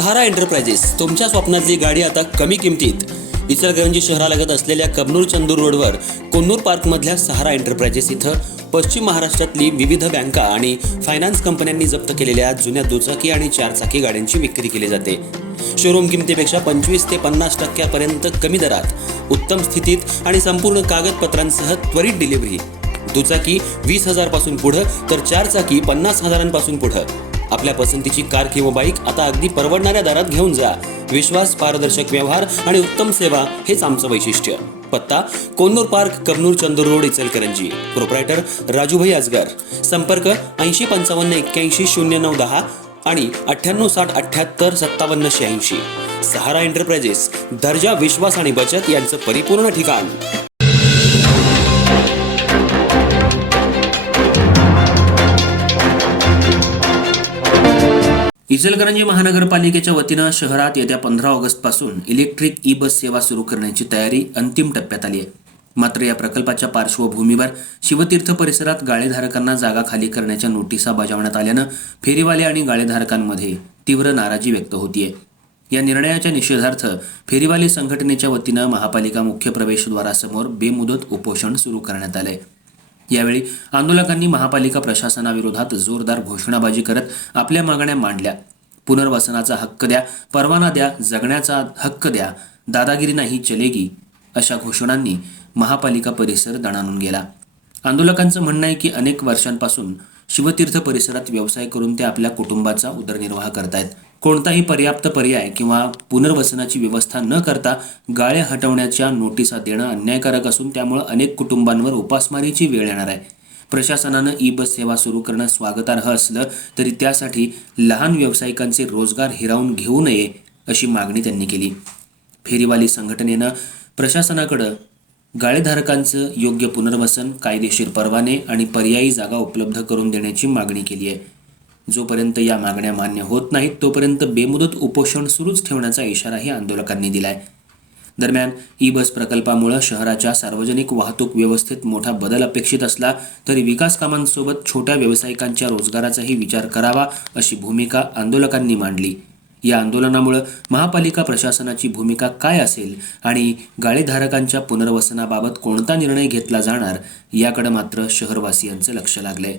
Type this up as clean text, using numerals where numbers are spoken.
सहारा enterprises तुमच्या स्वप्नातली गाडी आता कमी किमतीत. इचलकरंजी शहरालगत असलेल्या कबनूर चंदूर रोडवर कोन्नूर पार्कमधल्या सहारा एंटरप्राइजेस इथं पश्चिम महाराष्ट्रातली विविध बँका आणि फायनान्स कंपन्यांनी जप्त केलेल्या जुन्या दुचाकी आणि चारचाकी गाड्यांची विक्री केली जाते. शोरूम किमतीपेक्षा 25 ते 50% कमी दरात, उत्तम स्थितीत आणि संपूर्ण कागदपत्रांसह त्वरित डिलिव्हरी. दुचाकी 20,000 पासून पुढे तर चारचाकी 50,000 पुढे. आपल्या पसंतीची कार किंवा बाईक आता अगदी परवडणाऱ्या दरात घेऊन जा. विश्वास, पारदर्शक व्यवहार आणि उत्तम सेवा हेच आमचं वैशिष्ट्य. पत्ता Konnur park, Kabnur Chandur road, Ichalkaranji. Proprietor Rajubhai Ajgar. संपर्क 8055810910 आणि 9860785786. सहारा एंटरप्राइजेस, दर्जा, विश्वास आणि बचत यांचं परिपूर्ण ठिकाण. इचलकरंजी महानगरपालिकेच्या वतीनं शहरात येत्या 15 ऑगस्टपासून इलेक्ट्रिक ई बस सेवा सुरू करण्याची तयारी अंतिम टप्प्यात आली आहे. मात्र या प्रकल्पाच्या पार्श्वभूमीवर शिवतीर्थ परिसरात गाळेधारकांना जागा खाली करण्याच्या नोटिसा बजावण्यात आल्यानं फेरीवाले आणि गाळेधारकांमध्ये तीव्र नाराजी व्यक्त होतीये. या निर्णयाच्या निषेधार्थ फेरीवाले संघटनेच्या वतीनं महापालिका मुख्य प्रवेशद्वारासमोर बेमुदत उपोषण सुरू करण्यात आलंय. यावेळी आंदोलकांनी महापालिका प्रशासनाविरोधात जोरदार घोषणाबाजी करत आपल्या मागण्या मांडल्या. पुनर्वसनाचा हक्क द्या, परवाना द्या, जगण्याचा हक्क द्या, दादागिरी नाही चलेगी, अशा घोषणांनी महापालिका परिसर दणाणून गेला. आंदोलकांचं म्हणणं आहे की अनेक वर्षांपासून शिवतीर्थ परिसरात व्यवसाय करून ते आपल्या कुटुंबाचा उदरनिर्वाह करतायत. कोणताही पर्याप्त पर्याय किंवा पुनर्वसनाची व्यवस्था न करता गाळे हटवण्याच्या नोटिसा देणं अन्यायकारक असून त्यामुळे अनेक कुटुंबांवर उपासमारीची वेळ येणार आहे. प्रशासनानं ई बस सेवा सुरू करणं स्वागतार्ह असलं तरी त्यासाठी लहान व्यावसायिकांचे रोजगार हिरावून घेऊ नये अशी मागणी त्यांनी केली. फेरीवाली संघटनेनं प्रशासनाकडं गाळेधारकांचं योग्य पुनर्वसन, कायदेशीर परवाने आणि पर्यायी जागा उपलब्ध करून देण्याची मागणी केली आहे. जोपर्यंत या मागण्या मान्य होत नाहीत तोपर्यंत बेमुदत उपोषण सुरूच ठेवण्याचा इशाराही आंदोलकांनी दिलाय. दरम्यान ई बस प्रकल्पामुळे शहराच्या सार्वजनिक वाहतूक व्यवस्थेत मोठा बदल अपेक्षित असला तरी विकास कामांसोबत छोट्या व्यावसायिकांच्या रोजगाराचाही विचार करावा अशी भूमिका आंदोलकांनी मांडली. या आंदोलनामुळे महापालिका प्रशासनाची भूमिका काय असेल आणि गाळेधारकांच्या पुनर्वसनाबाबत कोणता निर्णय घेतला जाणार याकडे मात्र शहरवासियांचं लक्ष लागलंय.